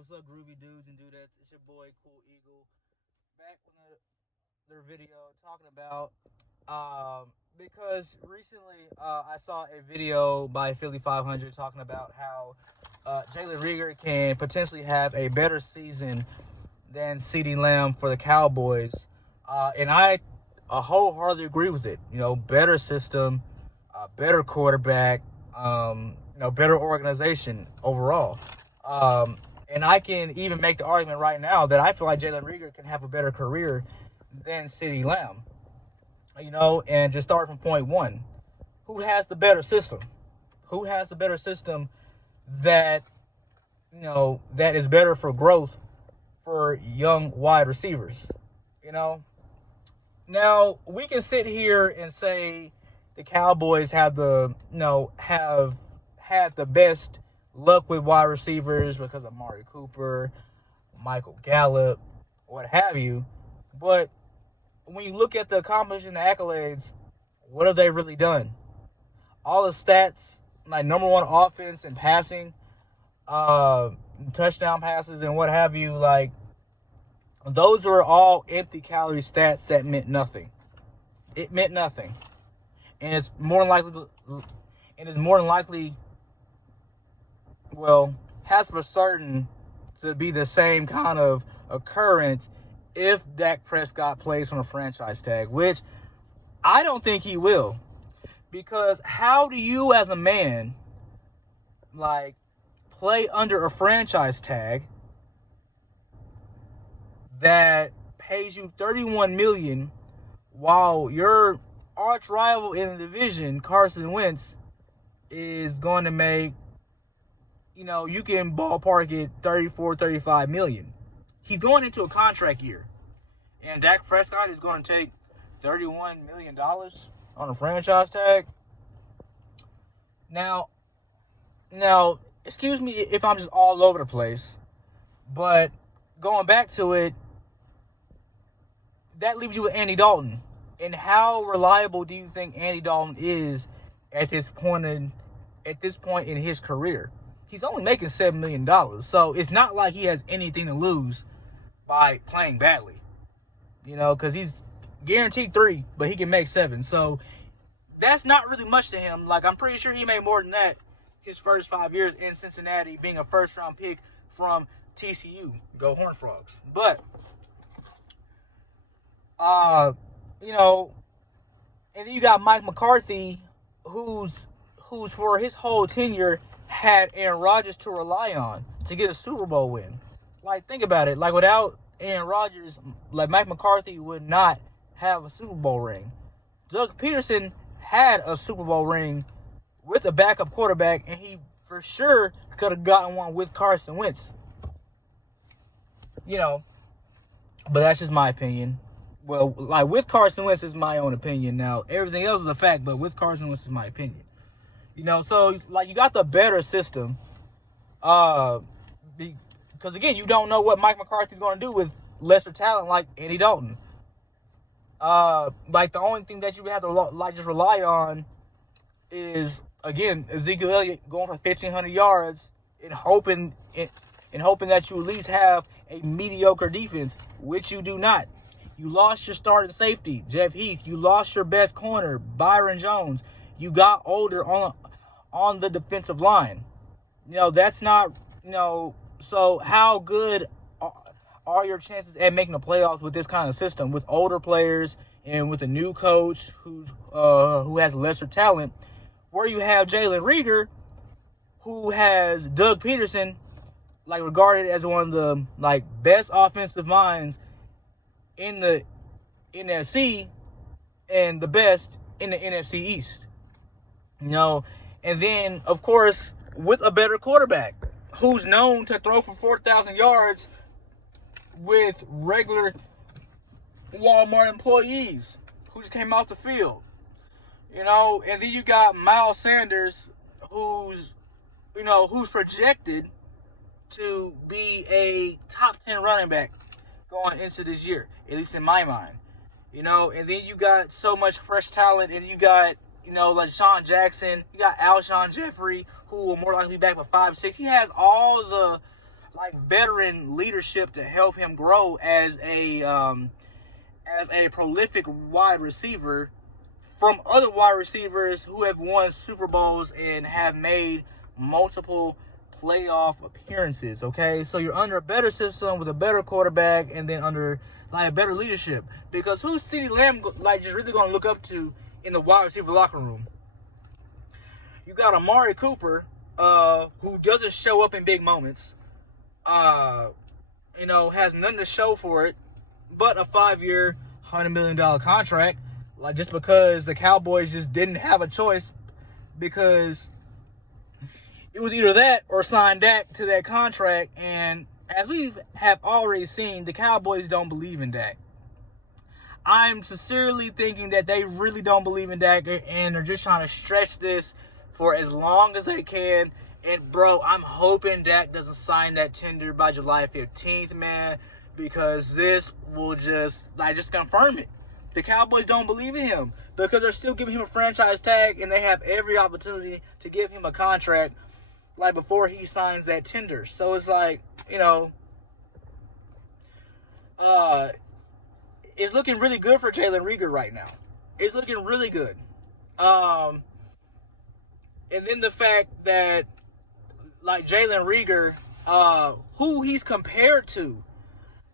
what's up, groovy dudes and dudettes? It's your boy, Cool Eagle, back with another video talking about because recently I saw a video by Philly 500 talking about how Jalen Reagor can potentially have a better season than CeeDee Lamb for the Cowboys, and I wholeheartedly agree with it. Better system, better quarterback, better organization overall. Um, and I can even make the argument right now that I feel like Jalen Reagor can have a better career than CeeDee Lamb. And just start from point one. Who has the better system? Who has the better system that that is better for growth for young wide receivers? You know, Now we can sit here and say the Cowboys have had the best luck with wide receivers because of Amari Cooper, Michael Gallup, what have you. But when you look at the accomplishments and the accolades, what have they really done? All the stats, like number one offense and passing, touchdown passes and what have you, like those were all empty calorie stats that meant nothing. It meant nothing, and it's more than likely, well, has for certain to be the same kind of occurrence if Dak Prescott plays on a franchise tag, which I don't think he will, because how do you, as a man, like play under a franchise tag that pays you $31 million while your arch rival in the division, Carson Wentz, is going to make, you can ballpark it 34, 35 million. He's going into a contract year, and Dak Prescott is going to take $31 million on a franchise tag. Now, excuse me if I'm just all over the place, but going back to it, that leaves you with Andy Dalton. And how reliable do you think Andy Dalton is at this point in his career? He's only making $7 million, so it's not like he has anything to lose by playing badly. Because he's guaranteed 3, but he can make 7. So that's not really much to him. Like, I'm pretty sure he made more than that his first 5 years in Cincinnati, being a first-round pick from TCU. Go Horned Frogs. But and then you got Mike McCarthy, who's for his whole tenure had Aaron Rodgers to rely on to get a Super Bowl win. Like, think about it. Like, without Aaron Rodgers, like, Mike McCarthy would not have a Super Bowl ring. Doug Peterson had a Super Bowl ring with a backup quarterback, and he for sure could have gotten one with Carson Wentz. But that's just my opinion. Well, like, with Carson Wentz is my own opinion. Now, everything else is a fact, but with Carson Wentz is my opinion. So, like, you got the better system. Because, again, you don't know what Mike McCarthy's going to do with lesser talent like Andy Dalton. Like, the only thing that you have to, just rely on is, again, Ezekiel Elliott going for 1,500 yards and hoping that you at least have a mediocre defense, which you do not. You lost your starting safety, Jeff Heath. You lost your best corner, Byron Jones. You got older on the defensive line. That's not, so how good are your chances at making the playoffs with this kind of system, with older players and with a new coach who has lesser talent, where you have Jalen Reagor, who has Doug Peterson, like, regarded as one of the, like, best offensive minds in the NFC and the best in the NFC East. And then, of course, with a better quarterback who's known to throw for 4,000 yards with regular Walmart employees who just came off the field. And then you got Miles Sanders, who's projected to be a top 10 running back going into this year, at least in my mind. And then you got so much fresh talent, and you got, like Sean Jackson, you got Alshon Jeffrey, who will more likely be back with 5-6. He has all like veteran leadership to help him grow as a prolific wide receiver from other wide receivers who have won Super Bowls and have made multiple playoff appearances. Okay, so you're under a better system with a better quarterback, and then under like a better leadership. Because who's CeeDee Lamb like just really gonna look up to in the wide receiver locker room? You got Amari Cooper, who doesn't show up in big moments. Has nothing to show for it, but a 5-year, $100 million contract. Like, just because the Cowboys just didn't have a choice, because it was either that or sign Dak to that contract. And as we have already seen, the Cowboys don't believe in Dak. I'm sincerely thinking that they really don't believe in Dak, and they're just trying to stretch this for as long as they can. And, bro, I'm hoping Dak doesn't sign that tender by July 15th, man, because this will just confirm it. The Cowboys don't believe in him because they're still giving him a franchise tag, and they have every opportunity to give him a contract like before he signs that tender. So it's like, it's looking really good for Jalen Reagor right now. It's looking really good. And then the fact that, like, Jalen Reagor, who he's compared to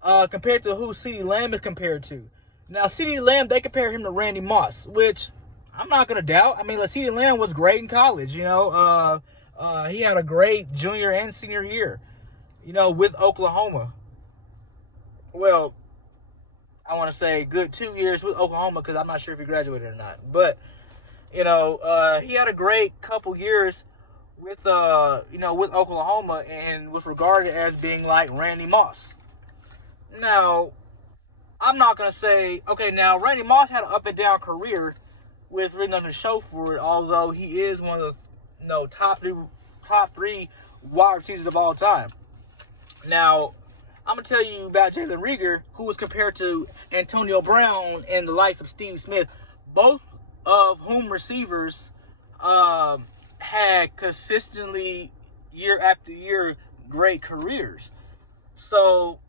who CeeDee Lamb is compared to. Now, CeeDee Lamb, they compare him to Randy Moss, which I'm not going to doubt. I mean, CeeDee Lamb was great in college, he had a great junior and senior year, with Oklahoma. Well, I want to say good 2 years with Oklahoma because I'm not sure if he graduated or not. But, he had a great couple years with Oklahoma and was regarded as being like Randy Moss. Now, I'm not going to say, okay, now Randy Moss had an up and down career with really nothing to show for it, although he is one of the top three wide receivers of all time. Now, I'm going to tell you about Jalen Reagor, who was compared to Antonio Brown and the likes of Steve Smith, both of whom receivers had consistently, year after year, great careers. So,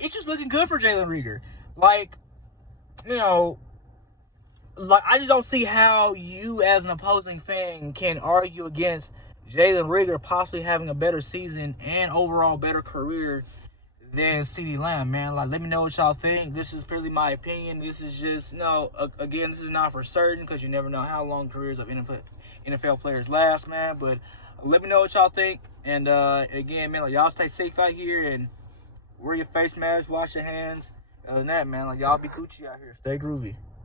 it's just looking good for Jalen Reagor. I just don't see how you, as an opposing fan, can argue against Jalen Reagor possibly having a better season and overall better career than CeeDee Lamb, man. Like, let me know what y'all think. This is purely my opinion. This is just, again, this is not for certain because you never know how long careers of NFL players last, man. But let me know what y'all think. And, again, man, y'all stay safe out here and wear your face mask, wash your hands. Other than that, man, y'all be Gucci out here. Stay groovy.